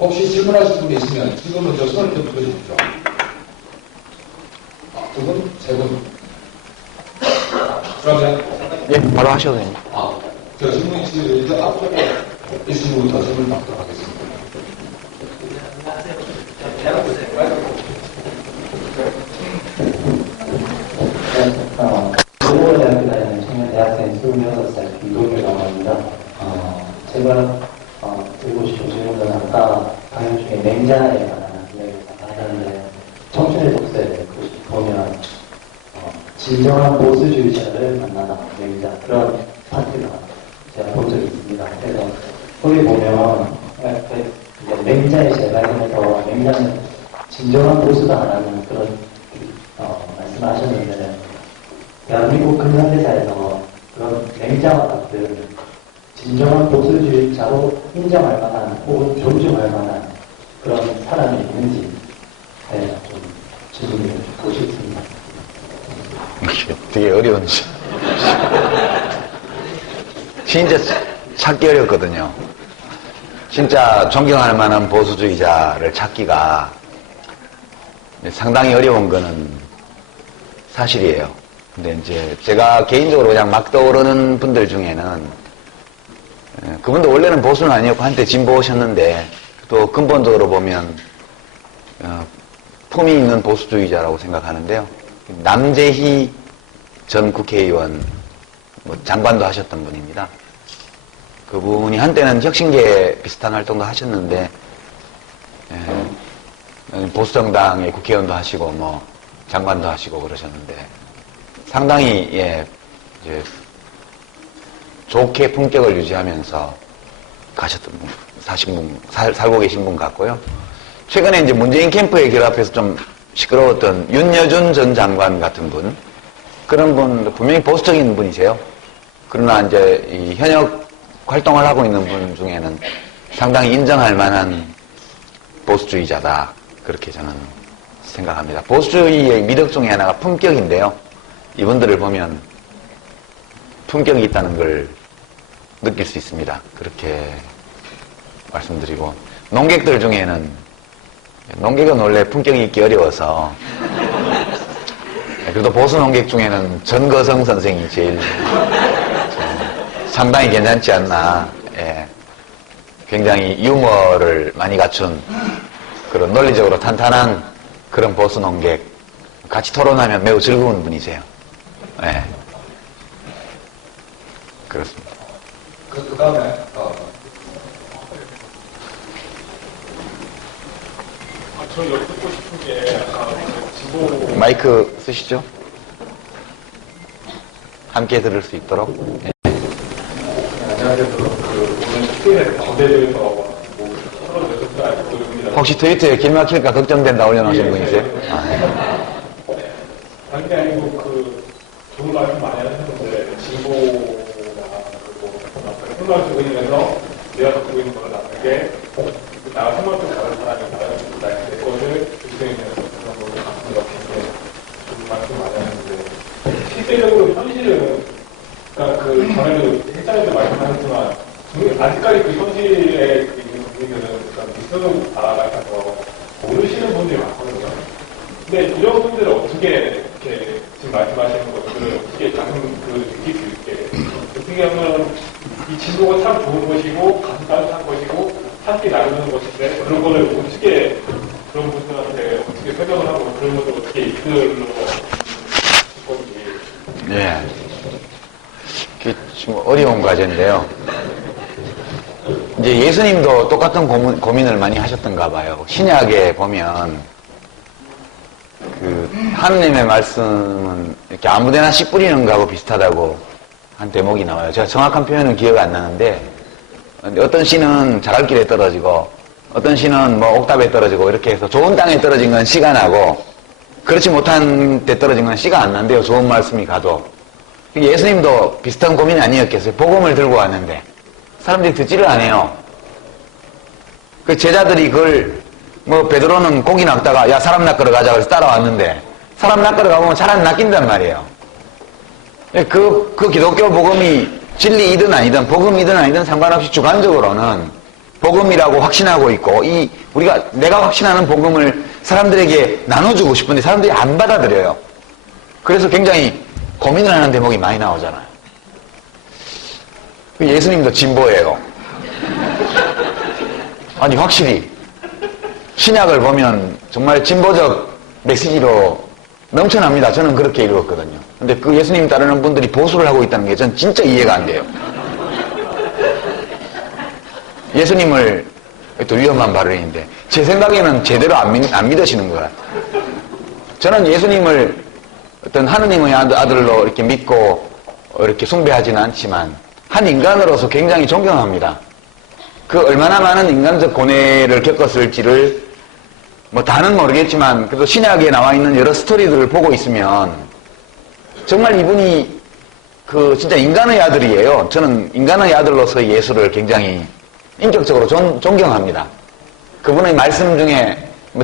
혹시 질문하실 분이 있으면 지금은 저 손을 좀 들어주십시오. 두 분? 세 분? 그러면 예, 바로 하셔도 됩니다. 저 질문이 지금 저 앞쪽에 있으신 분부터 질문 받도록 하겠습니다. 서울대학교 다니는 청년 대학생 26살 김동규라고 합니다. 제가 드리고 싶은 질문은 아까 강연 중에 맹자에 관한 이야기를 하셨는데 청춘의 독서에 보면 진정한 보수주의자를 만나다 맹자 그런 파트가 제가 본 적이 있습니다. 그래서 거기 보면 맹자의 재발견에서 맹자는 진정한 보수다라는 그런 말씀을 하셨는데 대한민국 근현대사에서 그런 맹자와 같은 진정한 보수주의자로 인정할 만한 혹은 존중할 만한 그런 사람이 있는지 좀 질문을 듣고 싶습니다. 되게 어려운 진짜 찾기 어렵거든요. 진짜 존경할 만한 보수주의자를 찾기가 상당히 어려운 거는 사실이에요. 근데 이제 제가 개인적으로 그냥 막 떠오르는 분들 중에는 그분도 원래는 보수는 아니었고 한때 진보셨는데 또 근본적으로 보면 품이 있는 보수주의자라고 생각하는데요. 남재희 전 국회의원 장관도 하셨던 분입니다. 그분이 한때는 혁신계 비슷한 활동도 하셨는데 보수정당의 국회의원도 하시고 장관도 하시고 그러셨는데 상당히 이제 좋게 품격을 유지하면서 가셨던 분, 살고 계신 분 같고요. 최근에 이제 문재인 캠프에 결합해서 좀 시끄러웠던 윤여준 전 장관 같은 분, 그런 분 분명히 보수적인 분이세요. 그러나 이제 이 현역 활동을 하고 있는 분 중에는 상당히 인정할 만한 보수주의자다. 그렇게 저는 생각합니다. 보수주의의 미덕 중에 하나가 품격인데요. 이분들을 보면 품격이 있다는 걸 느낄 수 있습니다. 그렇게 말씀드리고, 농객들 중에는 농객은 원래 품격이 있기 어려워서 그래도 보수 농객 중에는 전거성 선생이 제일 상당히 괜찮지 않나. 굉장히 유머를 많이 갖춘 그런 논리적으로 탄탄한 그런 보수 농객, 같이 토론하면 매우 즐거운 분이세요. 그렇습니다. 그 다음에 저 여쭙고 싶은 게 진보 마이크 쓰시죠? 함께 들을 수 있도록. 안녕하세요. 오늘 스크린에 반대되어서 서로 여쭤보지 않고 있습니다. 혹시 트위터에 길 막힐까 걱정된다 올려놓으신 분이세요? 다른 게 아니고 좋은 말씀 많이 하셨는데 진보나 생각을 보이면서 내가 갖고 있는 걸 나는 게 나가 생각을 다른 사람이 나의 내 것을 주장하면서 그런 걸 갖고 있는 좋은 말씀 많이 하셨는데 실제적으로 현실은 그러니까 전에도 일장에도 말씀하셨지만 아직까지 그 현실에 있는 분들은 미스터는 알아가서 모르시는 분들이 많거든요. 근데 이런 분들을 어떻게 이렇게 지금 말씀하시는 것들을 어떻게 가슴 느낄 수 있게 어떻게 하면 이 진로가 참 좋은 것이고 가슴 따뜻한 것이고 함께 나누는 것인데 그런 거를 어떻게 그런 분들한테 어떻게 설명을 하고 그런 것을 어떻게 이끌어 건지. 네. 그게 좀 어려운 과제인데요. 이제 예수님도 똑같은 고민을 많이 하셨던가 봐요. 신약에 보면 하느님의 말씀은 이렇게 아무데나 씨 뿌리는 거하고 비슷하다고 한 대목이 나와요. 제가 정확한 표현은 기억 안 나는데 어떤 씨는 자갈 길에 떨어지고 어떤 씨는 옥탑에 떨어지고 이렇게 해서 좋은 땅에 떨어진 건 씨가 나고 그렇지 못한 데 떨어진 건 씨가 안 난대요. 좋은 말씀이 가도. 예수님도 비슷한 고민이 아니었겠어요. 복음을 들고 왔는데 사람들이 듣지를 않아요. 그 제자들이 그걸 베드로는 고기 낚다가 야 사람 낚으러 가자 그래서 따라왔는데 사람 낚으러 가보면 잘 안 낚인단 말이에요. 그 기독교 복음이 진리이든 아니든 복음이든 아니든 상관없이 주관적으로는 복음이라고 확신하고 있고 내가 확신하는 복음을 사람들에게 나눠주고 싶은데 사람들이 안 받아들여요. 그래서 굉장히 고민을 하는 대목이 많이 나오잖아요. 예수님도 진보예요. 아니 확실히 신약을 보면 정말 진보적 메시지로 넘쳐납니다. 저는 그렇게 읽었거든요. 근데 그 예수님 따르는 분들이 보수를 하고 있다는 게 전 진짜 이해가 안 돼요. 예수님을, 또 위험한 발언인데, 제 생각에는 제대로 안 믿으시는 거야. 저는 예수님을 어떤 하느님의 아들로 이렇게 믿고 이렇게 숭배하지는 않지만, 한 인간으로서 굉장히 존경합니다. 그 얼마나 많은 인간적 고뇌를 겪었을지를 다는 모르겠지만, 그래도 신약에 나와 있는 여러 스토리들을 보고 있으면, 정말 이분이 진짜 인간의 아들이에요. 저는 인간의 아들로서 예수를 굉장히 인격적으로 존경합니다. 그분의 말씀 중에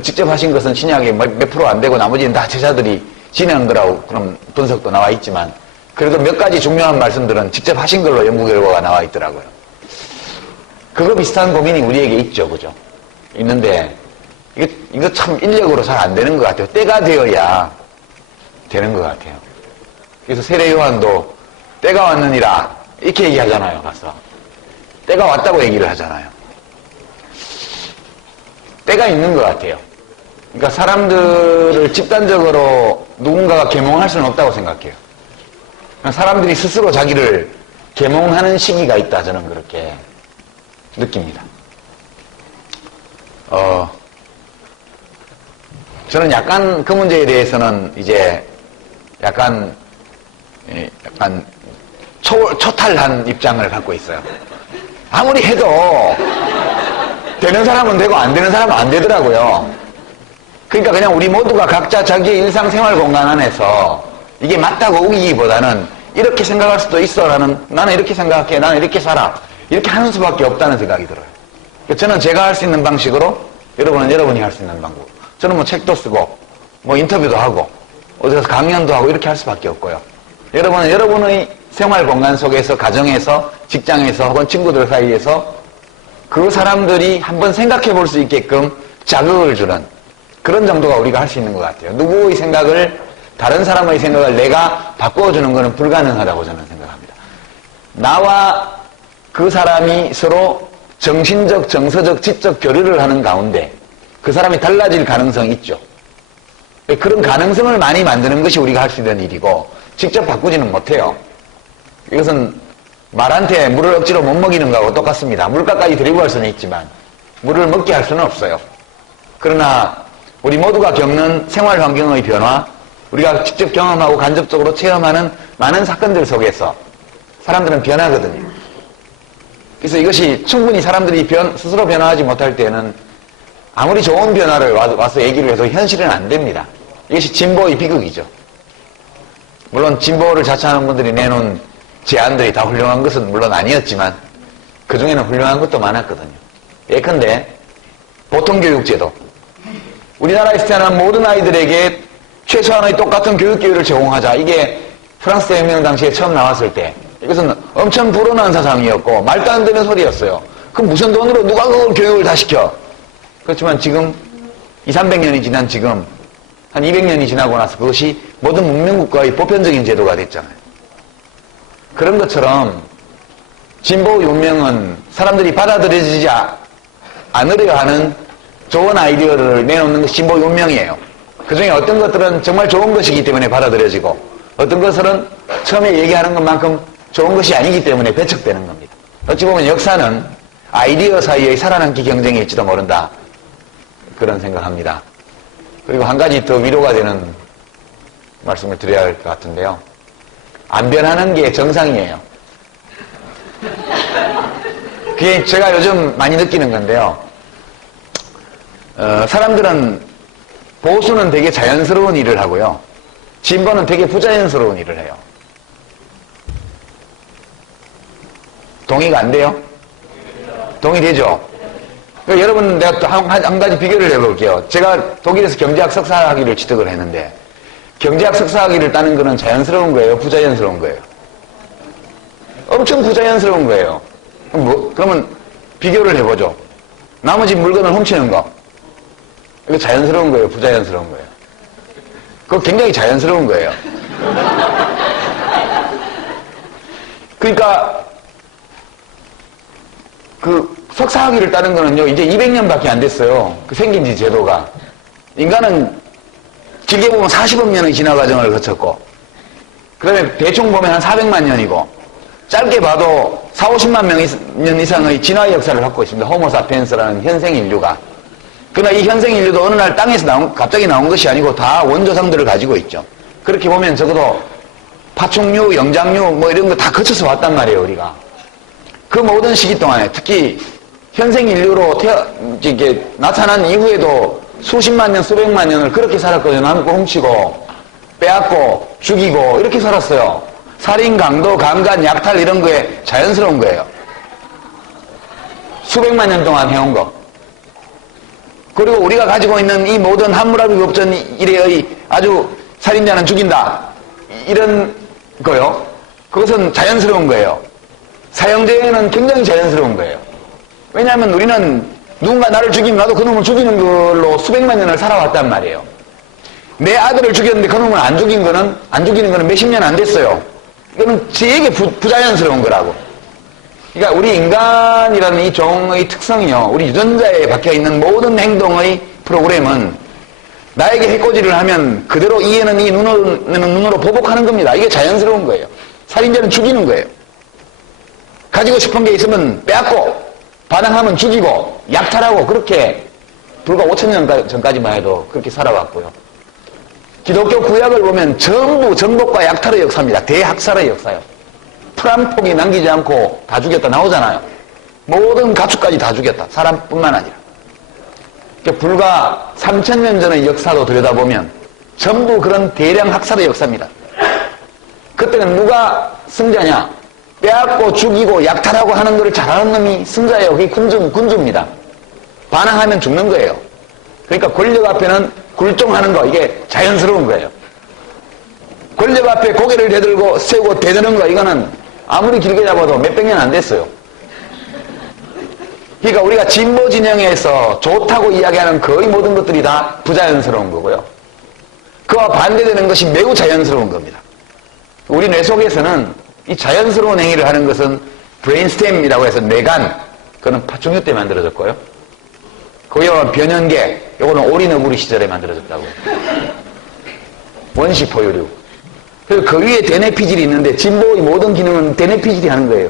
직접 하신 것은 신약에 몇 프로 안 되고 나머지는 다 제자들이 진행한 거라고 그런 분석도 나와 있지만 그래도 몇 가지 중요한 말씀들은 직접 하신 걸로 연구 결과가 나와 있더라고요. 그거 비슷한 고민이 우리에게 있죠. 그죠? 있는데 이거 참 인력으로 잘 안 되는 것 같아요. 때가 되어야 되는 것 같아요. 그래서 세례 요한도 때가 왔느니라 이렇게 얘기하잖아요. 가서. 때가 왔다고 얘기를 하잖아요. 때가 있는 것 같아요. 그러니까 사람들을 집단적으로 누군가가 계몽할 수는 없다고 생각해요. 사람들이 스스로 자기를 계몽하는 시기가 있다. 저는 그렇게 느낍니다. 저는 약간 그 문제에 대해서는 이제 약간 초탈한 입장을 갖고 있어요. 아무리 해도 되는 사람은 되고 안 되는 사람은 안 되더라고요. 그러니까 그냥 우리 모두가 각자 자기의 일상생활 공간 안에서 이게 맞다고 우기기보다는 이렇게 생각할 수도 있어 나는 이렇게 생각해, 나는 이렇게 살아, 이렇게 하는 수밖에 없다는 생각이 들어요. 저는 제가 할 수 있는 방식으로, 여러분은 여러분이 할 수 있는 방법. 저는 책도 쓰고 인터뷰도 하고 어디 가서 강연도 하고 이렇게 할 수밖에 없고요. 여러분은 여러분의 생활 공간 속에서, 가정에서, 직장에서 혹은 친구들 사이에서 그 사람들이 한번 생각해 볼 수 있게끔 자극을 주는 그런 정도가 우리가 할 수 있는 것 같아요. 누구의 생각을, 다른 사람의 생각을 내가 바꿔주는 것은 불가능하다고 저는 생각합니다. 나와 그 사람이 서로 정신적, 정서적, 지적 교류를 하는 가운데 그 사람이 달라질 가능성이 있죠. 그런 가능성을 많이 만드는 것이 우리가 할 수 있는 일이고 직접 바꾸지는 못해요. 이것은 말한테 물을 억지로 못 먹이는 거하고 똑같습니다. 물가까지 데리고 갈 수는 있지만 물을 먹게 할 수는 없어요. 그러나 우리 모두가 겪는 생활 환경의 변화, 우리가 직접 경험하고 간접적으로 체험하는 많은 사건들 속에서 사람들은 변하거든요. 그래서 이것이 충분히 사람들이 스스로 변화하지 못할 때는 아무리 좋은 변화를 와서 얘기를 해도 현실은 안 됩니다. 이것이 진보의 비극이죠. 물론 진보를 자처하는 분들이 내놓은 제안들이 다 훌륭한 것은 물론 아니었지만 그 중에는 훌륭한 것도 많았거든요. 예컨대 보통교육제도, 우리나라에서 태어난 모든 아이들에게 최소한의 똑같은 교육기회를 제공하자. 이게 프랑스 대혁명 당시에 처음 나왔을 때 이것은 엄청 불온한 사상이었고 말도 안 되는 소리였어요. 그럼 무슨 돈으로 누가 그걸 교육을 다 시켜? 그렇지만 지금 200~300년이 지난 지금 한 200년이 지나고 나서 그것이 모든 문명국가의 보편적인 제도가 됐잖아요. 그런 것처럼 진보 운명은 사람들이 받아들여지지 않으려 하는 좋은 아이디어를 내놓는 것이 진보 운명이에요. 그 중에 어떤 것들은 정말 좋은 것이기 때문에 받아들여지고 어떤 것들은 처음에 얘기하는 것만큼 좋은 것이 아니기 때문에 배척되는 겁니다. 어찌 보면 역사는 아이디어 사이의 살아남기 경쟁일지도 모른다. 그런 생각합니다. 그리고 한 가지 더 위로가 되는 말씀을 드려야 할 것 같은데요. 안 변하는 게 정상이에요. 그게 제가 요즘 많이 느끼는 건데요. 사람들은 보수는 되게 자연스러운 일을 하고요. 진보는 되게 부자연스러운 일을 해요. 동의가 안 돼요? 동의되죠? 그러니까 여러분, 내가 또 한 가지 비교를 해볼게요. 제가 독일에서 경제학 석사학위를 취득을 했는데, 경제학 석사학위를 따는 거는 자연스러운 거예요? 부자연스러운 거예요? 엄청 부자연스러운 거예요. 그러면 비교를 해보죠. 나머지 물건을 훔치는 거. 이거 자연스러운 거예요? 부자연스러운 거예요? 그거 굉장히 자연스러운 거예요. 그러니까 그 석사학위를 따는 거는요, 이제 200년밖에 안 됐어요. 그 생긴 지 제도가. 인간은 길게 보면 40억 년의 진화 과정을 거쳤고, 그 다음에 대충 보면 한 400만 년이고, 짧게 봐도 4, 50만 년 이상의 진화의 역사를 갖고 있습니다. 호모사피엔스라는 현생 인류가. 그러나 이 현생 인류도 어느 날 땅에서 갑자기 나온 것이 아니고 다 원조상들을 가지고 있죠. 그렇게 보면 적어도 파충류, 영장류 뭐 이런 거 다 거쳐서 왔단 말이에요, 우리가. 그 모든 시기 동안에 특히 현생 인류로 이게 나타난 이후에도 수십만 년, 수백만 년을 그렇게 살았거든요. 남고 훔치고 빼앗고 죽이고 이렇게 살았어요. 살인, 강도, 강간, 약탈 이런 거에 자연스러운 거예요. 수백만 년 동안 해온 거. 그리고 우리가 가지고 있는 이 모든 함무라비 법전 이래의 아주 살인자는 죽인다. 이런 거요. 그것은 자연스러운 거예요. 사형제는 굉장히 자연스러운 거예요. 왜냐하면 우리는 누군가 나를 죽이면 나도 그놈을 죽이는 걸로 수백만 년을 살아왔단 말이에요. 내 아들을 죽였는데 그놈을 안 죽이는 거는 몇십 년 안 됐어요. 이거는 되게 부자연스러운 거라고. 그러니까 우리 인간이라는 이 종의 특성이요. 우리 유전자에 박혀있는 모든 행동의 프로그램은 나에게 해코지를 하면 그대로 이해는 이 눈으로 보복하는 겁니다. 이게 자연스러운 거예요. 살인자는 죽이는 거예요. 가지고 싶은 게 있으면 빼앗고 반항하면 죽이고 약탈하고 그렇게 불과 5,000년 전까지만 해도 그렇게 살아왔고요. 기독교 구약을 보면 전부 정복과 약탈의 역사입니다. 대학살의 역사요. 풀 한 폭이 남기지 않고 다 죽였다 나오잖아요. 모든 가축까지 다 죽였다. 사람뿐만 아니라. 그러니까 불과 3,000년 전의 역사도 들여다보면 전부 그런 대량 학살의 역사입니다. 그때는 누가 승자냐? 빼앗고 죽이고 약탈하고 하는 것을 잘하는 놈이 승자예요. 그게 군주입니다. 반항하면 죽는 거예요. 그러니까 권력 앞에는 굴종하는 거, 이게 자연스러운 거예요. 권력 앞에 고개를 대들고 세우고 대드는 거, 이거는 아무리 길게 잡아도 몇백 년 안 됐어요. 그러니까 우리가 진보 진영에서 좋다고 이야기하는 거의 모든 것들이 다 부자연스러운 거고요. 그와 반대되는 것이 매우 자연스러운 겁니다. 우리 뇌 속에서는 이 자연스러운 행위를 하는 것은 브레인스템이라고 해서 뇌간, 그거는 파충류 때 만들어졌고요. 거기와 변연계, 요거는 오리너구리 시절에 만들어졌다고. 원시 포유류. 그리고 그 위에 대뇌피질이 있는데 진보의 모든 기능은 대뇌피질이 하는 거예요.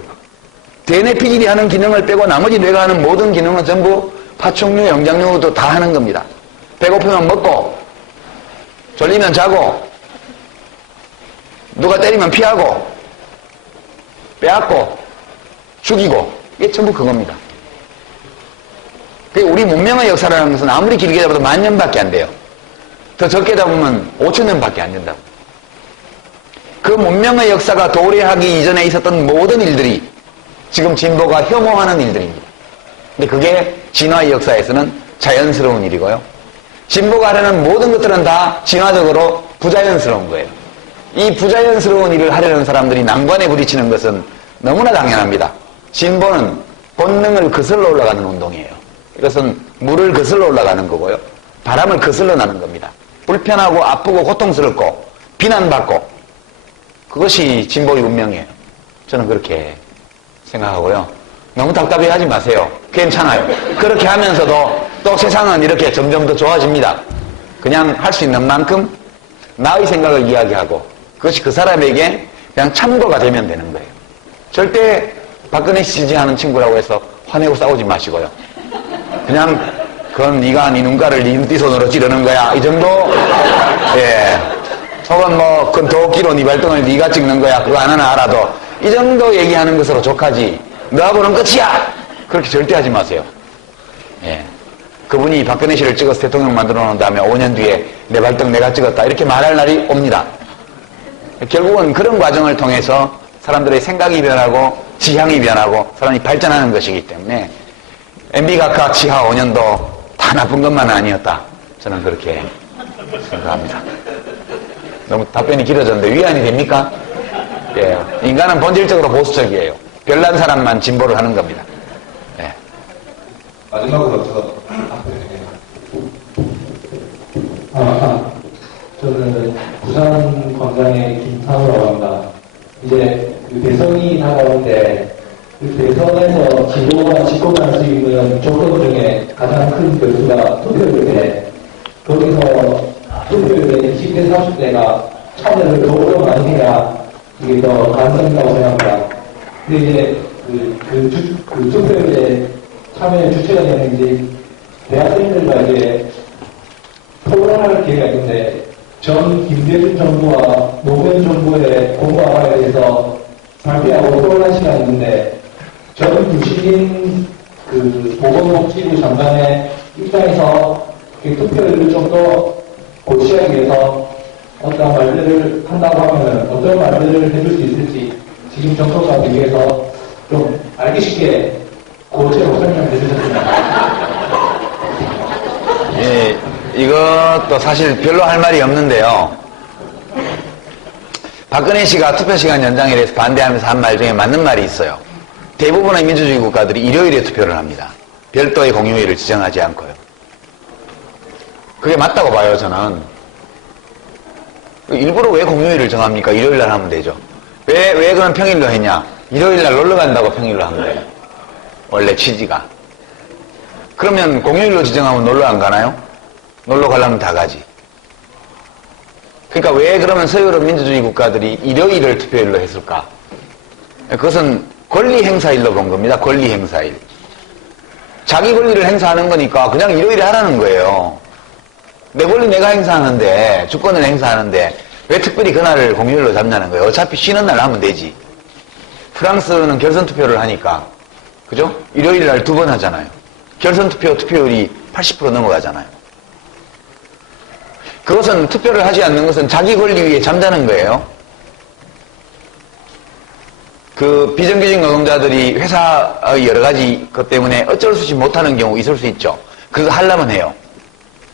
대뇌피질이 하는 기능을 빼고 나머지 뇌가 하는 모든 기능은 전부 파충류, 영장류도 다 하는 겁니다. 배고프면 먹고, 졸리면 자고, 누가 때리면 피하고, 빼앗고, 죽이고, 이게 전부 그겁니다. 우리 문명의 역사라는 것은 아무리 길게 잡아도 10,000년밖에 안 돼요. 더 적게 잡으면 5,000년밖에 안 된다고. 그 문명의 역사가 도래하기 이전에 있었던 모든 일들이 지금 진보가 혐오하는 일들입니다. 근데 그게 진화의 역사에서는 자연스러운 일이고요. 진보가 하려는 모든 것들은 다 진화적으로 부자연스러운 거예요. 이 부자연스러운 일을 하려는 사람들이 난관에 부딪히는 것은 너무나 당연합니다. 진보는 본능을 거슬러 올라가는 운동이에요. 이것은 물을 거슬러 올라가는 거고요. 바람을 거슬러 나는 겁니다. 불편하고 아프고 고통스럽고 비난받고 그것이 진보의 운명이에요. 저는 그렇게 생각하고요. 너무 답답해하지 마세요. 괜찮아요. 그렇게 하면서도 또 세상은 이렇게 점점 더 좋아집니다. 그냥 할 수 있는 만큼 나의 생각을 이야기하고 그것이 그 사람에게 그냥 참고가 되면 되는 거예요. 절대 박근혜 씨 지지하는 친구라고 해서 화내고 싸우지 마시고요. 그냥 그건 네가 네 눈가를 네 손으로 찌르는 거야. 이 정도. 예. 혹은 뭐 그건 더 웃기로 네 발등을 네가 찍는 거야. 그거 하나는 알아도 이 정도 얘기하는 것으로 족하지. 너하고는 끝이야. 그렇게 절대 하지 마세요. 예. 그분이 박근혜 씨를 찍어서 대통령 만들어 놓은 다음에 5년 뒤에 내 발등 내가 찍었다 이렇게 말할 날이 옵니다. 결국은 그런 과정을 통해서 사람들의 생각이 변하고 지향이 변하고 사람이 발전하는 것이기 때문에 MB각하 지하 5년도 다 나쁜 것만은 아니었다. 저는 그렇게 생각합니다. 너무 답변이 길어졌는데 위안이 됩니까? 예. 인간은 본질적으로 보수적이에요. 별난 사람만 진보를 하는 겁니다. 예. 마지막으로 대선에서 지도가 집권할 수 있는 조건 중에 가장 큰 변수가 투표율인데 거기서 투표율의 20대, 30대가 참여를 더욱더 많이 해야 이게 더 가능성이 있다고 생각합니다. 근데 이제 그 투표율에 참여의 주체가 되는 이제 대학생들과 이제 토론할 기회가 있는데 전 김대중 정부와 노무현 정부의 공과에 대해서 발표하고 토론한 시간이 있는데 전 유시민 그 보건복지부 장관의 입장에서 그 투표율을 좀 더 고취하기 위해서 어떤 말들을 한다고 하면 어떤 말들을 해줄 수 있을지 지금 정서과 비교해서 좀 알기 쉽게 고체로 설명해 주셨습니다. 예, 이것도 사실 별로 할 말이 없는데요. 박근혜 씨가 투표 시간 연장에 대해서 반대하면서 한 말 중에 맞는 말이 있어요. 대부분의 민주주의 국가들이 일요일에 투표를 합니다. 별도의 공휴일을 지정하지 않고요. 그게 맞다고 봐요, 저는. 일부러 왜 공휴일을 정합니까? 일요일 날 하면 되죠. 왜 그럼 평일로 했냐? 일요일 날 놀러 간다고 평일로 한 거예요. 원래 취지가. 그러면 공휴일로 지정하면 놀러 안 가나요? 놀러 가려면 다 가지. 그러니까 왜 그러면 서유럽 민주주의 국가들이 일요일을 투표일로 했을까? 그것은 권리 행사일로 본 겁니다. 권리 행사일. 자기 권리를 행사하는 거니까 그냥 일요일에 하라는 거예요. 내 권리 내가 행사하는데, 주권을 행사하는데 왜 특별히 그날을 공휴일로 잡냐는 거예요. 어차피 쉬는 날 하면 되지. 프랑스는 결선 투표를 하니까, 그죠? 일요일 날 2번 하잖아요. 결선 투표율이 80% 넘어가잖아요. 그것은 투표를 하지 않는 것은 자기 권리 위에 잠자는 거예요. 그 비정규직 노동자들이 회사의 여러 가지 것 때문에 어쩔 수 없이 못하는 경우 있을 수 있죠. 그거 하려면 해요.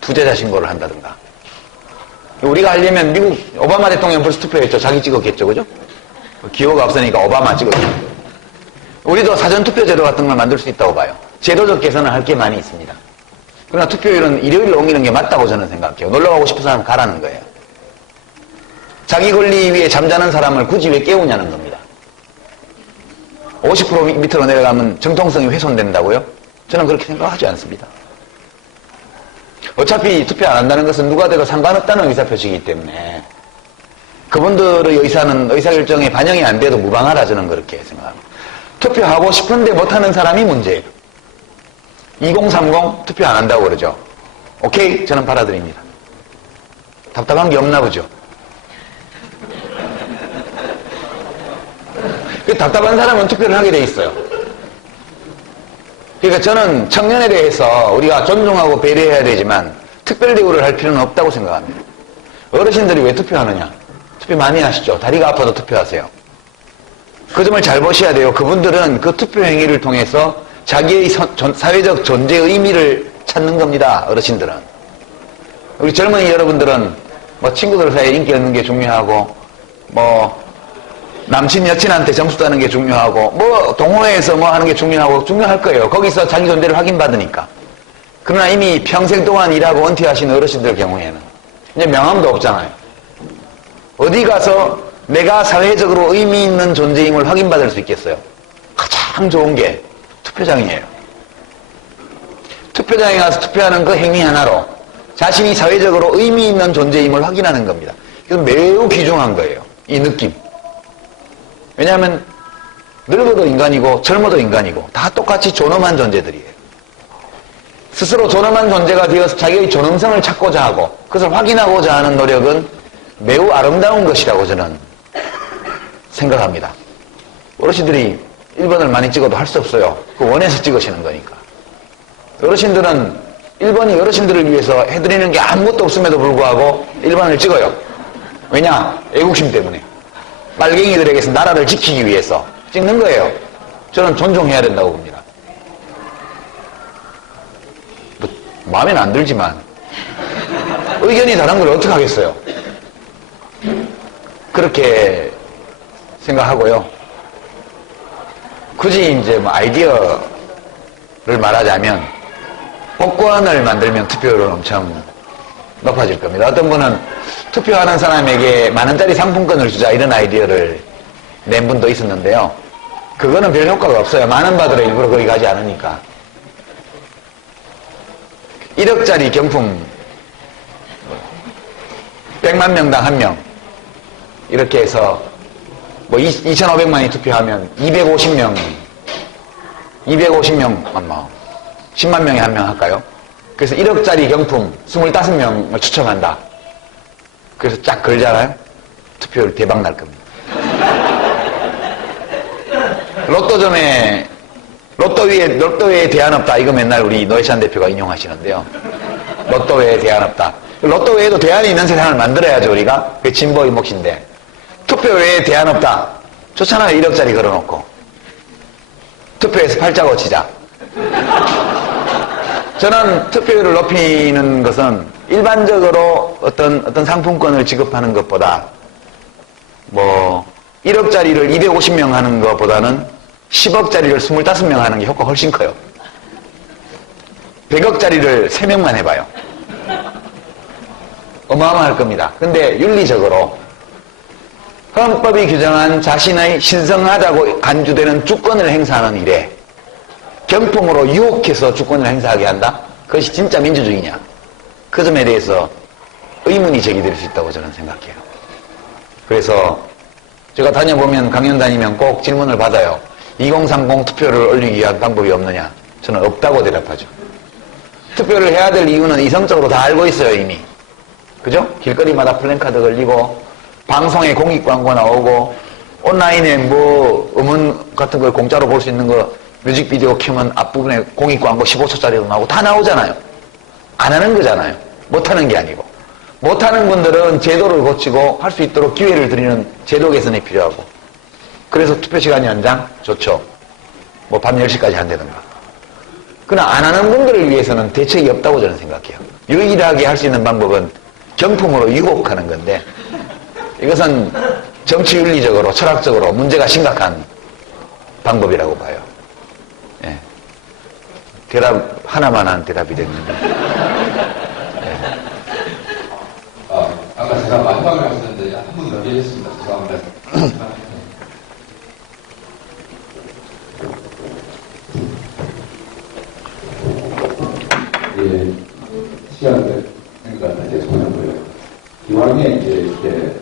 투자자 신고를 한다든가. 우리가 하려면 미국 오바마 대통령 벌써 투표했죠. 자기 찍었겠죠. 그죠? 기호가 없으니까 오바마 찍었죠. 우리도 사전투표 제도 같은 걸 만들 수 있다고 봐요. 제도적 개선을 할 게 많이 있습니다. 그러나 투표율은 일요일로 옮기는 게 맞다고 저는 생각해요. 놀러 가고 싶은 사람 가라는 거예요. 자기 권리 위에 잠자는 사람을 굳이 왜 깨우냐는 겁니다. 50% 밑으로 내려가면 정통성이 훼손된다고요? 저는 그렇게 생각하지 않습니다. 어차피 투표 안 한다는 것은 누가 돼도 상관없다는 의사표시이기 때문에 그분들의 의사결정에 반영이 안 돼도 무방하라 저는 그렇게 생각합니다. 투표하고 싶은데 못하는 사람이 문제예요. 2030 투표 안 한다고 그러죠. 오케이, 저는 받아들입니다. 답답한 게 없나 보죠. 그 답답한 사람은 투표를 하게 돼 있어요. 그러니까 저는 청년에 대해서 우리가 존중하고 배려해야 되지만 특별 대우를 할 필요는 없다고 생각합니다. 어르신들이 왜 투표하느냐? 투표 많이 하시죠. 다리가 아파도 투표하세요. 그 점을 잘 보셔야 돼요. 그분들은 그 투표 행위를 통해서 자기의 사회적 존재의 의미를 찾는 겁니다. 어르신들은. 우리 젊은이 여러분들은 뭐 친구들 사이에 인기 얻는 게 중요하고 뭐 남친 여친한테 점수 따는 게 중요하고 뭐 동호회에서 뭐 하는 게 중요할 거예요. 거기서 자기 존재를 확인받으니까. 그러나 이미 평생 동안 일하고 은퇴하신 어르신들 경우에는 이제 명함도 없잖아요. 어디 가서 내가 사회적으로 의미 있는 존재임을 확인받을 수 있겠어요? 가장 좋은 게 투표장이에요. 투표장에 가서 투표하는 그 행위 하나로 자신이 사회적으로 의미 있는 존재임을 확인하는 겁니다. 이건 매우 귀중한 거예요. 이 느낌. 왜냐하면 늙어도 인간이고 젊어도 인간이고 다 똑같이 존엄한 존재들이에요. 스스로 존엄한 존재가 되어서 자기의 존엄성을 찾고자 하고 그것을 확인하고자 하는 노력은 매우 아름다운 것이라고 저는 생각합니다. 어르신들이 1번을 많이 찍어도 할 수 없어요. 그 원해서 찍으시는 거니까. 어르신들은 1번이 어르신들을 위해서 해드리는 게 아무것도 없음에도 불구하고 1번을 찍어요. 왜냐? 애국심 때문에. 빨갱이들에게서 나라를 지키기 위해서 찍는 거예요. 저는 존중해야 된다고 봅니다. 뭐, 마음에는 안 들지만 의견이 다른 걸 어떻게 하겠어요? 그렇게 생각하고요. 굳이 이제 뭐 아이디어를 말하자면 복권을 만들면 투표율은 엄청 높아질 겁니다. 어떤 분은 투표하는 사람에게 10,000원짜리 상품권을 주자 이런 아이디어를 낸 분도 있었는데요. 그거는 별 효과가 없어요. 많은 바들은 일부러 거기 가지 않으니까. 1억짜리 경품 100만 명당 1명 이렇게 해서 뭐 2,500만이 투표하면 250명 뭐 10만 명에 1명 할까요? 그래서 1억짜리 경품 25명을 추첨한다. 그래서 쫙 걸잖아요. 투표율 대박 날 겁니다. 로또 외에 대안 없다. 이거 맨날 우리 노회찬 대표가 인용하시는데요. 로또 외에 대안 없다. 로또 외에도 대안이 있는 세상을 만들어야죠, 우리가. 그게 진보의 몫인데. 투표 외에 대안 없다. 좋잖아요, 1억짜리 걸어놓고. 투표에서 팔자고 치자. 저는 투표율을 높이는 것은 일반적으로 어떤 상품권을 지급하는 것보다 뭐 1억짜리를 250명 하는 것보다는 10억짜리를 25명 하는 게 효과가 훨씬 커요. 100억짜리를 3명만 해봐요. 어마어마할 겁니다. 근데 윤리적으로 헌법이 규정한 자신의 신성하다고 간주되는 주권을 행사하는 일에 경품으로 유혹해서 주권을 행사하게 한다? 그것이 진짜 민주주의냐? 그 점에 대해서 의문이 제기될 수 있다고 저는 생각해요. 그래서 제가 다녀보면 강연 다니면 꼭 질문을 받아요. 2030 투표를 올리기 위한 방법이 없느냐? 저는 없다고 대답하죠. 투표를 해야 될 이유는 이성적으로 다 알고 있어요, 이미. 그죠? 길거리마다 플랜카드 걸리고 방송에 공익 광고 나오고 온라인에 뭐 음원 같은 걸 공짜로 볼 수 있는 거 뮤직비디오 켜면 앞부분에 공익 광고 15초짜리도 나오고 다 나오잖아요. 안 하는 거잖아요. 못하는 게 아니고. 못하는 분들은 제도를 고치고 할 수 있도록 기회를 드리는 제도 개선이 필요하고. 그래서 투표 시간 연장? 좋죠. 뭐 밤 10시까지 한다든가. 그러나 안 하는 분들을 위해서는 대책이 없다고 저는 생각해요. 유일하게 할 수 있는 방법은 경품으로 유혹하는 건데 이것은 정치윤리적으로 철학적으로 문제가 심각한 방법이라고 봐요. 예. 대답 하나만 한 대답이 됐는데. 예. 아까 제가 마지막에 하셨는데 한 분 넘기겠습니다. 죄송합니다. 예, 시간을 생각할 때 소요고요. 기왕에 이제 이렇게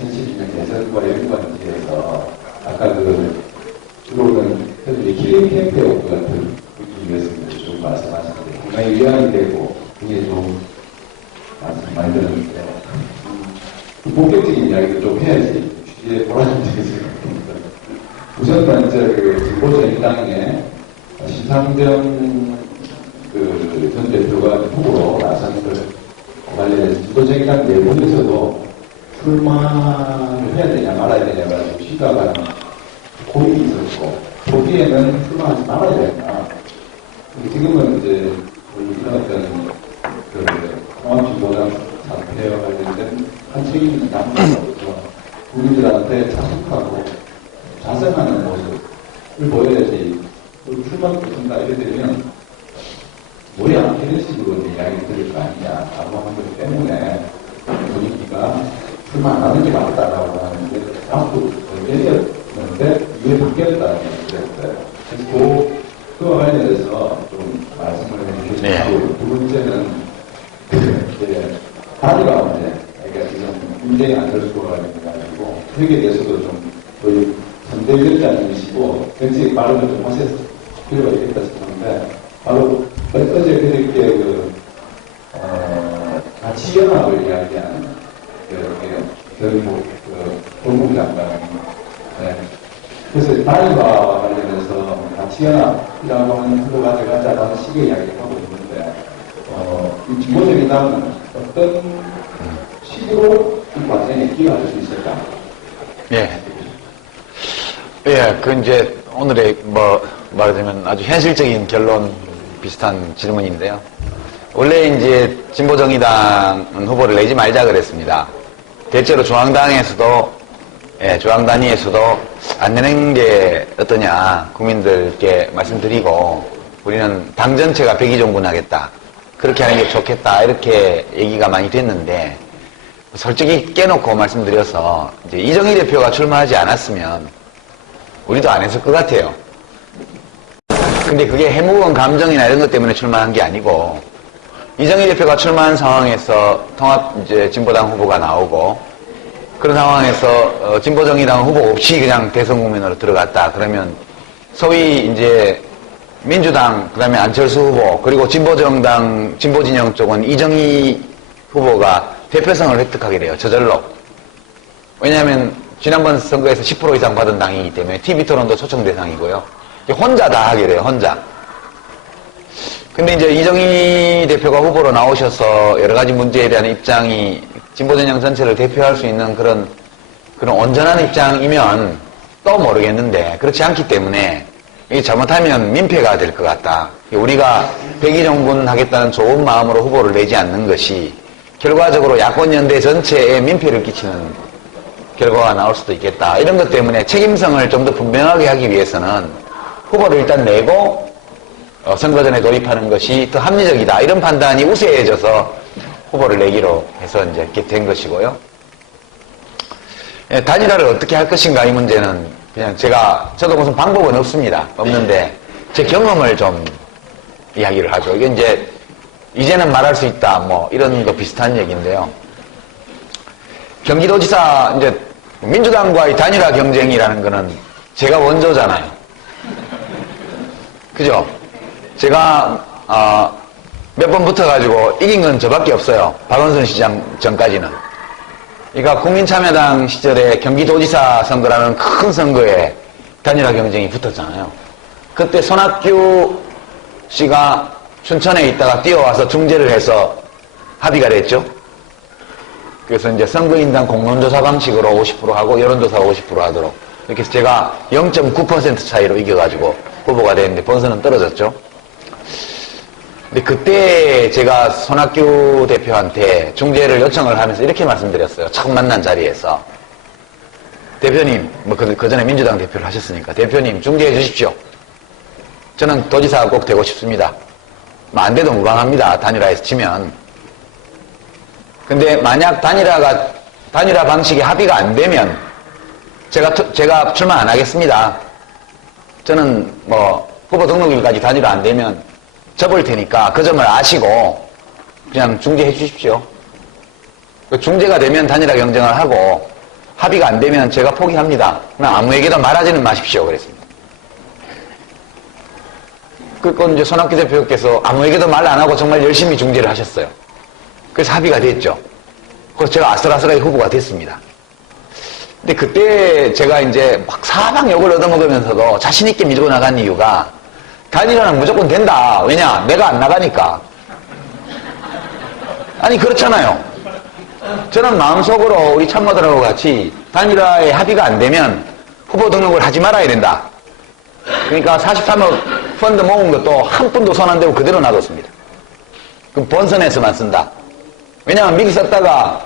2012년 대선과 연관지에서 아까 주로는 현재 킬링 캠프의 것 같은 느낌이었습니다. 좀 말씀하셨는데 굉장히 위안이 되고 굉장히 좀 말씀 많이 들었는데 본격적인 이야기도 좀 해야지 취지에 보람이 되게 생각합니다. 우선은 이제 진보정의당의 심상정 전 대표가 후보로 나선 관련해서 진보정의당 내부에서도 출마를 해야 되냐 말아야 되냐가 좀 시각하는 고민이 있었고 초기에는 출마하지 말아야 된다. 지금은 이제 이런 어떤 통합진보당 사태와 관련된 한 책임있는 당으로서 국민들한테 자숙하고 자성하는 모습을 보여야지 출마를 못한다 이래 되면 뭐야 이런 식으로 이야기 들을 거 아니냐 라고 하는 것 때문에 분위기가 출마 안 하는 게 맞다라고 하는데 다음도 내렸는데 이게 바뀌었다는 얘기를 그래서 그와 관련해서 좀 말씀을 해주시고 두 번째는 다리 가운데 그러니까 지금 문재인 안철수가 가지고 여기에 대해서도 좀 거의 선대위원장님이시고 정치 발언을 좀 하실 필요가 있겠다 싶은데 바로 어제 그렇게 가치연합을 이야기하는 결국 법무부 장관 그래서 다리와 관련해서 가치연합이라고 하는 틀로 가져가자라는 식의 이야기를 하고 있는데 이 진보정의당은 어떤 식으로 이 과정에 기여할 수 있을까? 예. 예, 이제 오늘의 말하자면 아주 현실적인 결론 비슷한 질문인데요. 원래 이제 진보정의당은 후보를 내지 말자 그랬습니다. 대체로 중앙당에서도, 중앙 단위에서도 안 내는 게 어떠냐, 국민들께 말씀드리고, 우리는 당 전체가 백의종군하겠다. 그렇게 하는 게 좋겠다. 이렇게 얘기가 많이 됐는데, 솔직히 깨놓고 말씀드려서, 이제 이정희 대표가 출마하지 않았으면, 우리도 안 했을 것 같아요. 근데 그게 해묵은 감정이나 이런 것 때문에 출마한 게 아니고, 이정희 대표가 출마한 상황에서 통합 이제 진보당 후보가 나오고, 그런 상황에서 진보정의당 후보 없이 그냥 대선 국면으로 들어갔다. 그러면 소위 이제 민주당, 그 다음에 안철수 후보, 그리고 진보정당, 진보진영 쪽은 이정희 후보가 대표성을 획득하게 돼요. 저절로. 왜냐하면 지난번 선거에서 10% 이상 받은 당이기 때문에 TV토론도 초청 대상이고요. 혼자 다 하게 돼요, 혼자. 근데 이제 이정희 대표가 후보로 나오셔서 여러 가지 문제에 대한 입장이 진보진영 전체를 대표할 수 있는 그런 온전한 입장이면 또 모르겠는데, 그렇지 않기 때문에 이게 잘못하면 민폐가 될 것 같다. 우리가 백의종군 하겠다는 좋은 마음으로 후보를 내지 않는 것이 결과적으로 야권연대 전체에 민폐를 끼치는 결과가 나올 수도 있겠다. 이런 것 때문에 책임성을 좀 더 분명하게 하기 위해서는 후보를 일단 내고 선거전에 돌입하는 것이 더 합리적이다. 이런 판단이 우세해져서 후보를 내기로 해서 이제 이렇게 된 것이고요. 단일화를 어떻게 할 것인가 이 문제는 그냥 저도 무슨 방법은 없습니다. 없는데 제 경험을 좀 이야기를 하죠. 이게 이제는 말할 수 있다. 뭐 이런 거 비슷한 얘기인데요. 경기도지사 이제 민주당과의 단일화 경쟁이라는 거는 제가 원조잖아요. 그죠? 제가 몇 번 붙어가지고 이긴 건 저밖에 없어요. 박원순 시장 전까지는. 그러니까 국민참여당 시절에 경기도지사 선거라는 큰 선거에 단일화 경쟁이 붙었잖아요. 그때 손학규 씨가 춘천에 있다가 뛰어와서 중재를 해서 합의가 됐죠. 그래서 이제 선거인단 공론조사 방식으로 50% 하고 여론조사 50% 하도록 이렇게 해서 제가 0.9% 차이로 이겨가지고 후보가 됐는데 본선은 떨어졌죠. 근데 그때 제가 손학규 대표한테 중재를 요청을 하면서 이렇게 말씀드렸어요. 처음 만난 자리에서. 대표님, 그 전에 민주당 대표를 하셨으니까, 대표님 중재해 주십시오. 저는 도지사가 꼭 되고 싶습니다. 안 돼도 무방합니다. 단일화에서 치면. 근데 만약 단일화 방식이 합의가 안 되면 제가 출마 안 하겠습니다. 저는 후보 등록일까지 단일화 안 되면 접을 테니까 그 점을 아시고 그냥 중재해 주십시오. 중재가 되면 단일화 경쟁을 하고 합의가 안 되면 제가 포기합니다. 아무에게도 말하지는 마십시오. 그랬습니다. 그리고 이제 손학규 대표께서 아무에게도 말 안 하고 정말 열심히 중재를 하셨어요. 그래서 합의가 됐죠. 그래서 제가 아슬아슬하게 후보가 됐습니다. 근데 그때 제가 이제 막 사방 욕을 얻어먹으면서도 자신있게 밀고 나간 이유가 단일화는 무조건 된다. 왜냐? 내가 안 나가니까. 아니, 그렇잖아요. 저는 마음속으로 우리 참모들하고 같이 단일화에 합의가 안 되면 후보 등록을 하지 말아야 된다. 그러니까 43억 펀드 모은 것도 한 푼도 손 안 대고 그대로 놔뒀습니다. 그럼 본선에서만 쓴다. 왜냐하면 미리 썼다가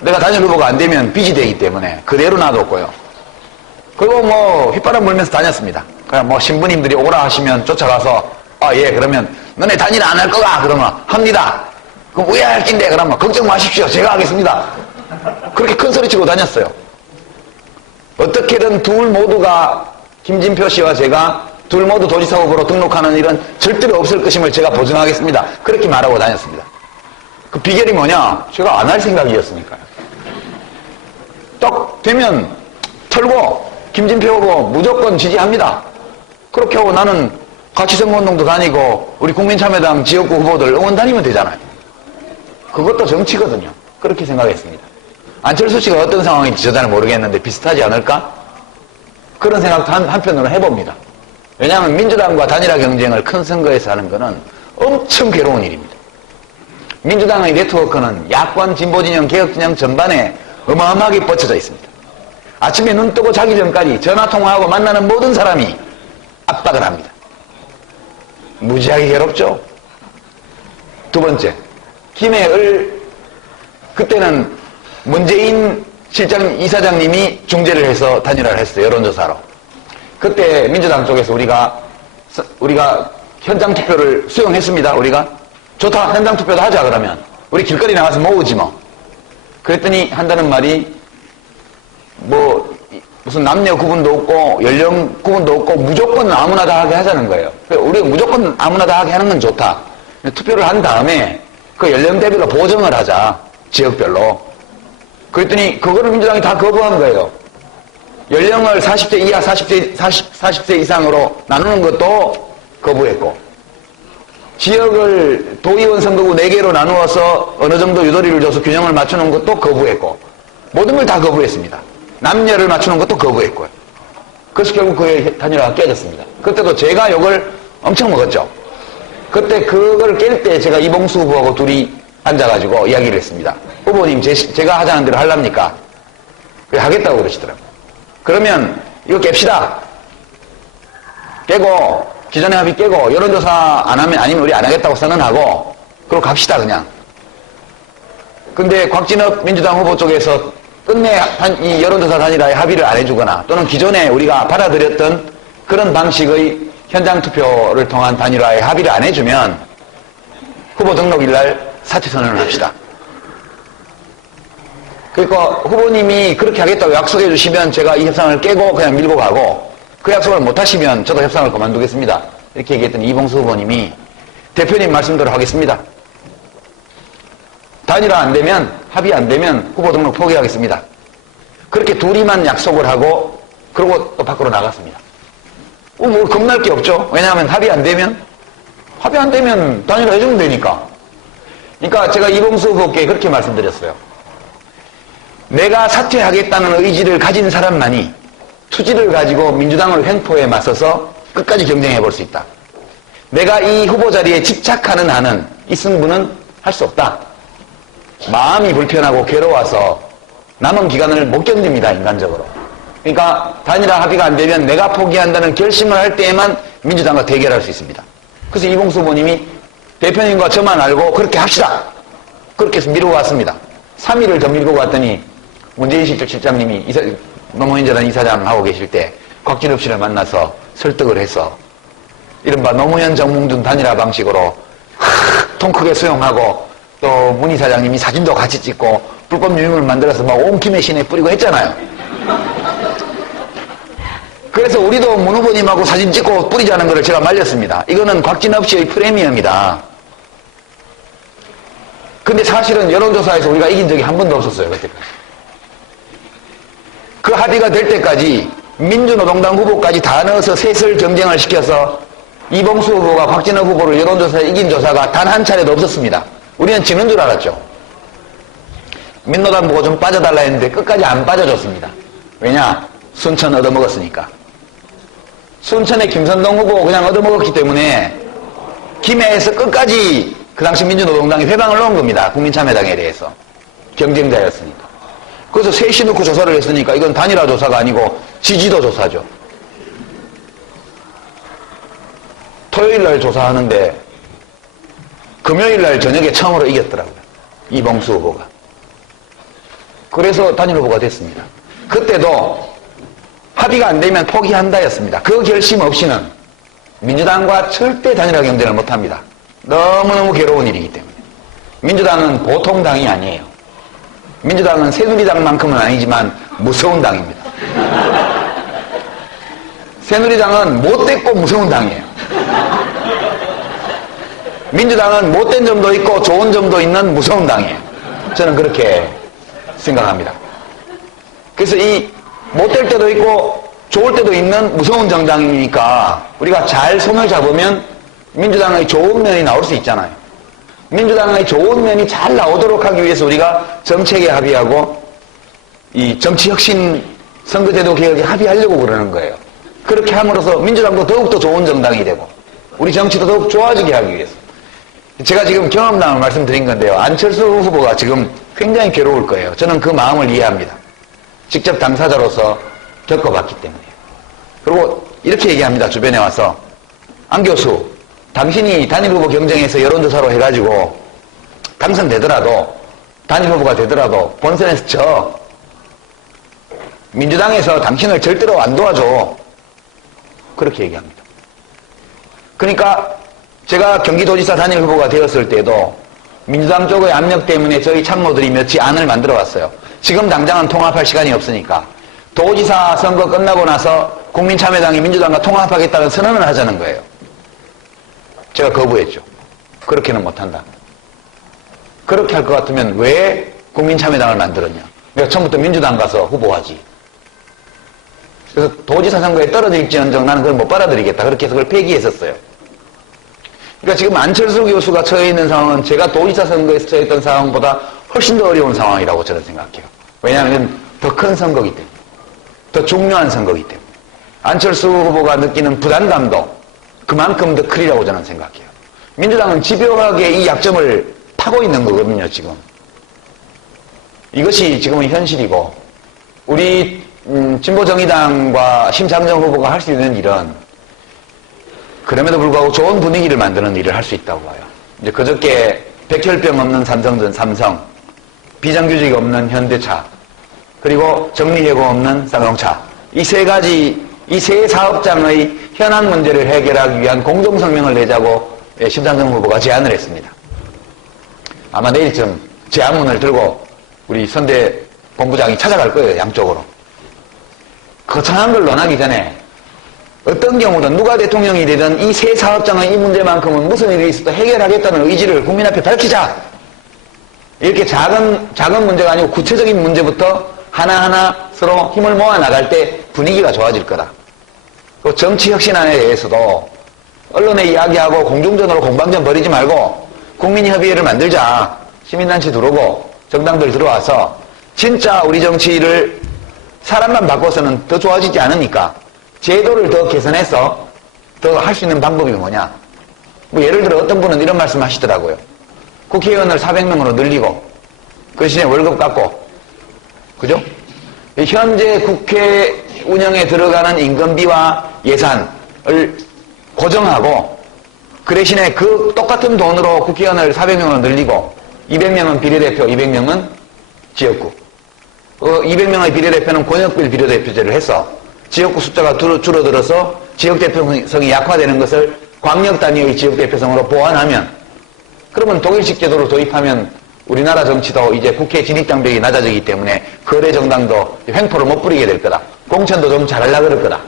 내가 단일 후보가 안 되면 빚이 되기 때문에 그대로 놔뒀고요. 그리고 휘바람 불면서 다녔습니다. 그냥 신부님들이 오라 하시면 쫓아가서 예, 그러면 너네 단일화 안 할 거가? 그러면 합니다. 그럼 왜 할 낀데? 그러면 걱정 마십시오. 제가 하겠습니다. 그렇게 큰 소리 치고 다녔어요. 어떻게든 둘 모두가 김진표 씨와 제가 둘 모두 도지사 후보로 등록하는 일은 절대로 없을 것임을 제가 보증하겠습니다. 그렇게 말하고 다녔습니다. 그 비결이 뭐냐? 제가 안 할 생각이었으니까요. 딱 되면 털고 김진표 후보 무조건 지지합니다. 그렇게 하고 나는 같이 선거운동도 다니고 우리 국민참여당 지역구 후보들 응원 다니면 되잖아요. 그것도 정치거든요. 그렇게 생각했습니다. 안철수 씨가 어떤 상황인지 저 잘 모르겠는데 비슷하지 않을까? 그런 생각도 한편으로 해봅니다. 왜냐하면 민주당과 단일화 경쟁을 큰 선거에서 하는 것은 엄청 괴로운 일입니다. 민주당의 네트워크는 야권, 진보진영, 개혁진영 전반에 어마어마하게 뻗쳐져 있습니다. 아침에 눈 뜨고 자기 전까지 전화통화하고 만나는 모든 사람이 압박을 합니다. 무지하게 괴롭죠. 두 번째, 김해을 그때는 문재인 이사장님이 중재를 해서 단일화를 했어요. 여론조사로. 그때 민주당 쪽에서 우리가 현장 투표를 수용했습니다. 우리가 좋다. 현장 투표도 하자. 그러면 우리 길거리 나가서 모으지 뭐. 그랬더니 한다는 말이 무슨 남녀 구분도 없고 연령 구분도 없고 무조건 아무나 다 하게 하자는 거예요. 우리가 무조건 아무나 다 하게 하는 건 좋다. 투표를 한 다음에 그 연령대별로 보정을 하자. 지역별로. 그랬더니 그거를 민주당이 다 거부한 거예요. 연령을 40대 이하, 40대 이상으로 나누는 것도 거부했고, 지역을 도의원 선거구 4개로 나누어서 어느 정도 유도리를 줘서 균형을 맞추는 것도 거부했고, 모든 걸 다 거부했습니다. 남녀를 맞추는 것도 거부했고요. 그래서 결국 그 단일화가 깨졌습니다. 그때도 제가 욕을 엄청 먹었죠. 그때 그걸 깰 때 제가 이봉수 후보하고 둘이 앉아가지고 이야기를 했습니다. 후보님, 제가 하자는 대로 하랍니까? 왜 하겠다고 그러시더라고요. 그러면 이거 깹시다. 깨고, 기존의 합의 깨고, 여론조사 안 하면, 아니면 우리 안 하겠다고 선언하고, 그러고 갑시다, 그냥. 근데 곽진업 민주당 후보 쪽에서 끝내 이 여론조사 단일화에 합의를 안 해주거나, 또는 기존에 우리가 받아들였던 그런 방식의 현장 투표를 통한 단일화에 합의를 안 해주면, 후보 등록일날 사퇴 선언을 합시다. 그러니까 후보님이 그렇게 하겠다고 약속해 주시면 제가 이 협상을 깨고 그냥 밀고 가고, 그 약속을 못 하시면 저도 협상을 그만두겠습니다. 이렇게 얘기했더니 이봉수 후보님이 대표님 말씀대로 하겠습니다. 단일화 안 되면, 합의 안 되면 후보 등록 포기하겠습니다. 그렇게 둘이만 약속을 하고, 그러고 또 밖으로 나갔습니다. 뭐 겁날 게 없죠. 왜냐하면 합의 안 되면 단일화 해주면 되니까. 그러니까 제가 이봉수 후보께 그렇게 말씀드렸어요. 내가 사퇴하겠다는 의지를 가진 사람만이 투지를 가지고 민주당을 횡포에 맞서서 끝까지 경쟁해 볼 수 있다. 내가 이 후보 자리에 집착하는 한은 이 승부는 할 수 없다. 마음이 불편하고 괴로워서 남은 기간을 못 견딥니다, 인간적으로. 그러니까 단일화 합의가 안 되면 내가 포기한다는 결심을 할 때에만 민주당과 대결할 수 있습니다. 그래서 이봉수 후보님이 대표님과 저만 알고 그렇게 합시다. 그렇게 해서 밀고 갔습니다. 3일을 더 밀고 갔더니 문재인 실장님이 노무현재단 이사장하고 계실 때 곽진업 씨를 만나서 설득을 해서 이른바 노무현 정몽준 단일화 방식으로 통 크게 수용하고, 또 문 이사장님이 사진도 같이 찍고 불법 유물을 만들어서 막 온 김에 시내 뿌리고 했잖아요. 그래서 우리도 문 후보님하고 사진 찍고 뿌리자는 거를 제가 말렸습니다. 이거는 곽진업 씨의 프레미엄이다. 근데 사실은 여론조사에서 우리가 이긴 적이 한 번도 없었어요, 그때까지. 그 합의가 될 때까지 민주노동당 후보까지 다 넣어서 셋을 경쟁을 시켜서 이봉수 후보가 곽진업 후보를 여론조사에 이긴 조사가 단 한 차례도 없었습니다. 우리는 지는 줄 알았죠. 민노당 보고 좀 빠져달라 했는데 끝까지 안 빠져줬습니다. 왜냐? 순천 얻어먹었으니까. 순천에 김선동 후보 그냥 얻어먹었기 때문에 김해에서 끝까지 그 당시 민주노동당이 회방을 놓은 겁니다. 국민참여당에 대해서. 경쟁자였으니까. 그래서 셋이 놓고 조사를 했으니까 이건 단일화 조사가 아니고 지지도 조사죠. 토요일날 조사하는데 금요일날 저녁에 처음으로 이겼더라고요. 이봉수 후보가. 그래서 단일 후보가 됐습니다. 그때도 합의가 안 되면 포기한다였습니다. 그 결심 없이는 민주당과 절대 단일화 경쟁을 못합니다. 너무너무 괴로운 일이기 때문에. 민주당은 보통 당이 아니에요. 민주당은 새누리당만큼은 아니지만 무서운 당입니다. 새누리당은 못됐고 무서운 당이에요. 민주당은 못된 점도 있고 좋은 점도 있는 무서운 당이에요. 저는 그렇게 생각합니다. 그래서 이 못될 때도 있고 좋을 때도 있는 무서운 정당이니까 우리가 잘 손을 잡으면 민주당의 좋은 면이 나올 수 있잖아요. 민주당의 좋은 면이 잘 나오도록 하기 위해서 우리가 정책에 합의하고 이 정치혁신 선거제도 개혁에 합의하려고 그러는 거예요. 그렇게 함으로써 민주당도 더욱더 좋은 정당이 되고 우리 정치도 더욱 좋아지게 하기 위해서. 제가 지금 경험담을 말씀드린 건데요. 안철수 후보가 지금 굉장히 괴로울 거예요. 저는 그 마음을 이해합니다. 직접 당사자로서 겪어봤기 때문에. 그리고 이렇게 얘기합니다. 주변에 와서. 안 교수, 당신이 단일 후보 경쟁에서 여론조사로 해가지고 당선되더라도, 단일 후보가 되더라도 본선에서 져. 민주당에서 당신을 절대로 안 도와줘. 그렇게 얘기합니다. 그러니까 제가 경기도지사 단일 후보가 되었을 때도 민주당 쪽의 압력 때문에 저희 참모들이 몇치 안을 만들어 왔어요. 지금 당장은 통합할 시간이 없으니까 도지사 선거 끝나고 나서 국민참여당이 민주당과 통합하겠다는 선언을 하자는 거예요. 제가 거부했죠. 그렇게는 못한다. 그렇게 할 것 같으면 왜 국민참여당을 만들었냐. 내가 처음부터 민주당 가서 후보하지. 그래서 도지사 선거에 떨어질지언정 나는 그걸 못 받아들이겠다. 그렇게 해서 그걸 폐기했었어요. 그러니까 지금 안철수 교수가 처해 있는 상황은 제가 도지사 선거에서 처했던 상황보다 훨씬 더 어려운 상황이라고 저는 생각해요. 왜냐하면 더 큰 선거이기 때문에. 더 중요한 선거이기 때문에. 안철수 후보가 느끼는 부담감도 그만큼 더 크리라고 저는 생각해요. 민주당은 집요하게 이 약점을 파고 있는 거거든요, 지금. 이것이 지금은 현실이고, 우리, 진보정의당과 심상정 후보가 할 수 있는 일은, 그럼에도 불구하고 좋은 분위기를 만드는 일을 할 수 있다고 봐요. 이제 그저께 백혈병 없는 삼성, 비정규직 없는 현대차, 그리고 정리해고 없는 쌍용차. 이 세 가지, 이 세 사업장의 현안 문제를 해결하기 위한 공동성명을 내자고 심상정 후보가 제안을 했습니다. 아마 내일쯤 제안문을 들고 우리 선대 본부장이 찾아갈 거예요, 양쪽으로. 거창한 걸 논하기 전에 어떤 경우든 누가 대통령이 되든 이 세 사업장의 이 문제만큼은 무슨 일이 있어도 해결하겠다는 의지를 국민 앞에 밝히자. 이렇게 작은 문제가 아니고 구체적인 문제부터 하나하나 서로 힘을 모아 나갈 때 분위기가 좋아질 거다. 그 정치혁신안에 대해서도 언론에 이야기하고 공중전으로 공방전 벌이지 말고 국민협의회를 만들자. 시민단체 들어오고 정당들 들어와서 진짜 우리 정치를 사람만 바꿔서는 더 좋아지지 않으니까 제도를 더 개선해서 더 할 수 있는 방법이 뭐냐. 뭐 예를 들어 어떤 분은 이런 말씀 하시더라고요. 국회의원을 400명으로 늘리고 그 대신에 월급 깎고 그죠? 현재 국회 운영에 들어가는 인건비와 예산을 고정하고 그 대신에 그 똑같은 돈으로 국회의원을 400명으로 늘리고 200명은 비례대표, 200명은 지역구. 200명의 비례대표는 권역별 비례대표제를 해서 지역구 숫자가 줄어들어서 지역대표성이 약화되는 것을 광역 단위의 지역대표성으로 보완하면 그러면 독일식 제도를 도입하면 우리나라 정치도 이제 국회 진입장벽이 낮아지기 때문에 거래 정당도 횡포를 못 부리게 될 거다. 공천도 좀 잘하려고 그럴 거다.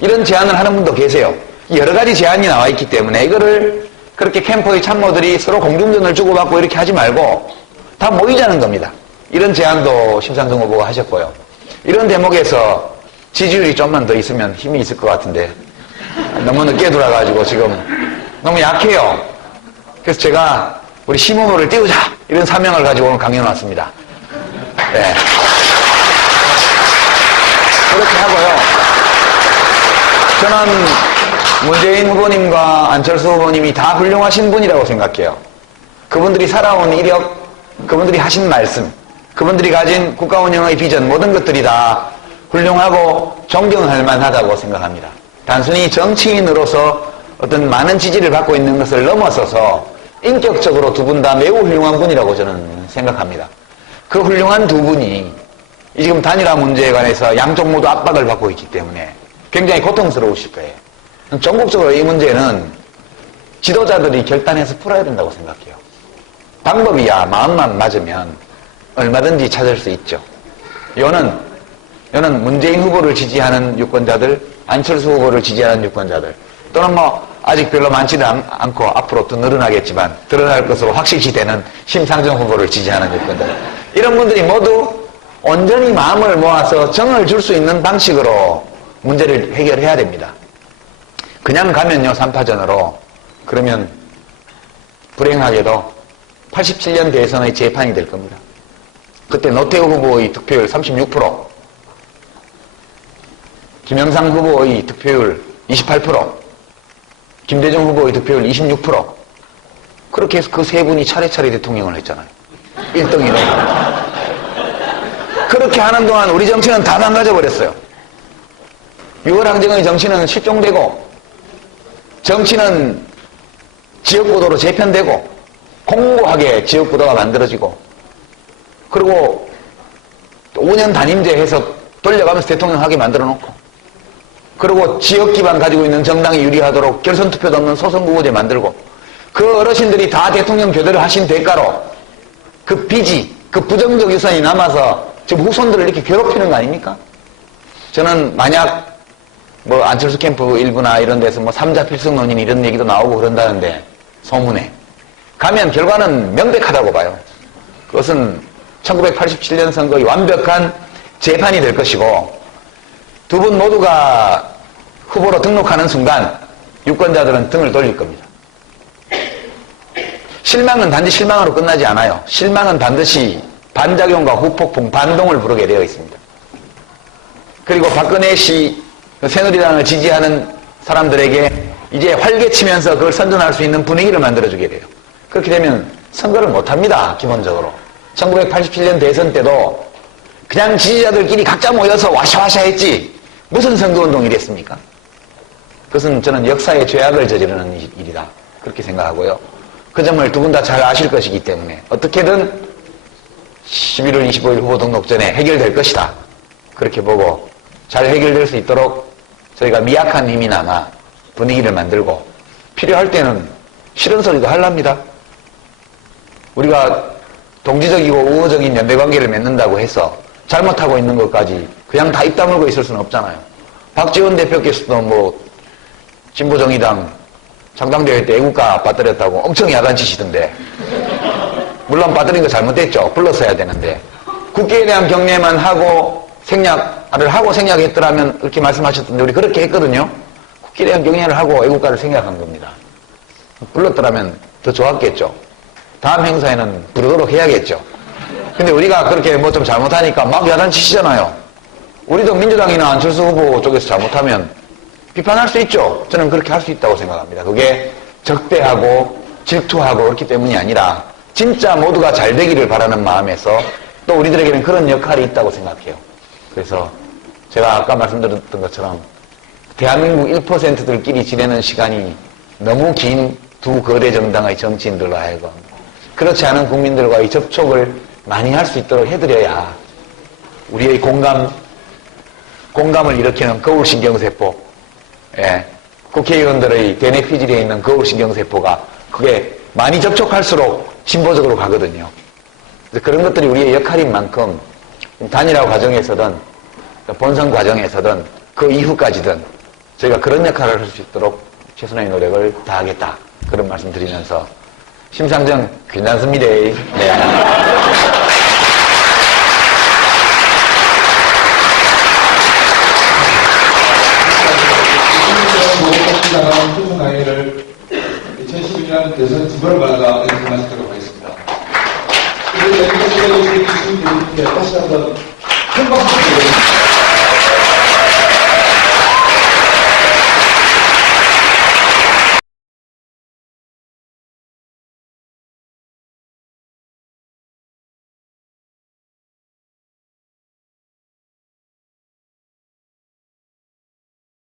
이런 제안을 하는 분도 계세요. 여러 가지 제안이 나와 있기 때문에 이거를 그렇게 캠프의 참모들이 서로 공중전을 주고받고 이렇게 하지 말고 다 모이자는 겁니다. 이런 제안도 심상정 후보가 하셨고요. 이런 대목에서 지지율이 좀만 더 있으면 힘이 있을 것 같은데 너무 늦게 돌아가지고 지금 너무 약해요. 그래서 제가 우리 심 후보를 띄우자 이런 사명을 가지고 오늘 강연 왔습니다. 네. 그렇게 하고요. 저는 문재인 후보님과 안철수 후보님이 다 훌륭하신 분이라고 생각해요. 그분들이 살아온 이력, 그분들이 하신 말씀, 그분들이 가진 국가 운영의 비전 모든 것들이 다 훌륭하고 존경할 만하다고 생각합니다. 단순히 정치인으로서 어떤 많은 지지를 받고 있는 것을 넘어서서 인격적으로 두 분 다 매우 훌륭한 분이라고 저는 생각합니다. 그 훌륭한 두 분이 지금 단일화 문제에 관해서 양쪽 모두 압박을 받고 있기 때문에 굉장히 고통스러우실 거예요. 전국적으로 이 문제는 지도자들이 결단해서 풀어야 된다고 생각해요. 방법이야 마음만 맞으면 얼마든지 찾을 수 있죠. 요는 문재인 후보를 지지하는 유권자들, 안철수 후보를 지지하는 유권자들, 또는 뭐 아직 별로 많지는 않고 앞으로 또 늘어나겠지만 드러날 것으로 확실시되는 심상정 후보를 지지하는 유권자들, 이런 분들이 모두 온전히 마음을 모아서 정을 줄 수 있는 방식으로 문제를 해결해야 됩니다. 그냥 가면요 3파전으로 그러면 불행하게도 87년 대선의 재판이 될 겁니다. 그때 노태우 후보의 득표율 36%, 김영삼 후보의 득표율 28%, 김대중 후보의 득표율 26%. 그렇게 해서 그 세 분이 차례차례 대통령을 했잖아요. 1등이로. 그렇게 하는 동안 우리 정치는 다 망가져버렸어요. 6월 항쟁의 정치는 실종되고, 정치는 지역구도로 재편되고, 공고하게 지역구도가 만들어지고, 그리고 5년 단임제 해서 돌려가면서 대통령 하게 만들어 놓고, 그리고 지역 기반 가지고 있는 정당이 유리하도록 결선 투표도 없는 소선구구제 만들고, 그 어르신들이 다 대통령 교대를 하신 대가로 그 빚이, 그 부정적 유산이 남아서 지금 후손들을 이렇게 괴롭히는 거 아닙니까? 저는 만약 뭐 안철수 캠프 일부나 이런 데서 뭐 3자 필승 논인 이런 얘기도 나오고 그런다는데 소문에 가면 결과는 명백하다고 봐요. 그것은 1987년 선거의 완벽한 재판이 될 것이고 두 분 모두가 후보로 등록하는 순간 유권자들은 등을 돌릴 겁니다. 실망은 단지 실망으로 끝나지 않아요. 실망은 반드시 반작용과 후폭풍, 반동을 부르게 되어 있습니다. 그리고 박근혜 씨 새누리당을 지지하는 사람들에게 이제 활개치면서 그걸 선전할 수 있는 분위기를 만들어주게 돼요. 그렇게 되면 선거를 못합니다. 기본적으로. 1987년 대선 때도 그냥 지지자들끼리 각자 모여서 와샤와샤 했지 무슨 선거운동이 이랬습니까? 그것은 저는 역사의 죄악을 저지르는 일이다. 그렇게 생각하고요. 그 점을 두 분 다 잘 아실 것이기 때문에 어떻게든 11월 25일 후보 등록 전에 해결될 것이다. 그렇게 보고 잘 해결될 수 있도록 저희가 미약한 힘이나마 분위기를 만들고 필요할 때는 싫은 소리도 하랍니다. 우리가 동지적이고 우호적인 연대관계를 맺는다고 해서 잘못하고 있는 것까지 그냥 다 입 다물고 있을 수는 없잖아요. 박지원 대표께서도 뭐 진보정의당 창당대회 때 애국가 빠뜨렸다고 엄청 야단치시던데 물론 빠뜨린 거 잘못됐죠. 불렀어야 되는데 국회에 대한 경례만 하고 생략을 하고 생략했더라면 그렇게 말씀하셨던데 우리 그렇게 했거든요. 국회에 대한 경례를 하고 애국가를 생략한 겁니다. 불렀더라면 더 좋았겠죠. 다음 행사에는 부르도록 해야겠죠. 근데 우리가 그렇게 뭐 좀 잘못하니까 막 야단치시잖아요. 우리도 민주당이나 안철수 후보 쪽에서 잘못하면 비판할 수 있죠. 저는 그렇게 할 수 있다고 생각합니다. 그게 적대하고 질투하고 그렇기 때문이 아니라 진짜 모두가 잘 되기를 바라는 마음에서 또 우리들에게는 그런 역할이 있다고 생각해요. 그래서 제가 아까 말씀드렸던 것처럼 대한민국 1%들끼리 지내는 시간이 너무 긴 두 거대 정당의 정치인들로 하여금 그렇지 않은 국민들과의 접촉을 많이 할 수 있도록 해드려야 우리의 공감을 일으키는 거울신경세포, 국회의원들의 대뇌 피질에 있는 거울신경세포가 그게 많이 접촉할수록 진보적으로 가거든요. 그런 것들이 우리의 역할인 만큼 단일화 과정에서든 본선 과정에서든 그 이후까지든 저희가 그런 역할을 할 수 있도록 최선의 노력을 다하겠다. 그런 말씀 드리면서 심상정 괜찮습니다. 네. 나가는 최종 강의를 2012년 대선 지번을 받아 말씀하시도록 하겠습니다. 그래서 여기까지 해주신 분들께 다시 한번 큰 박수 드립니다.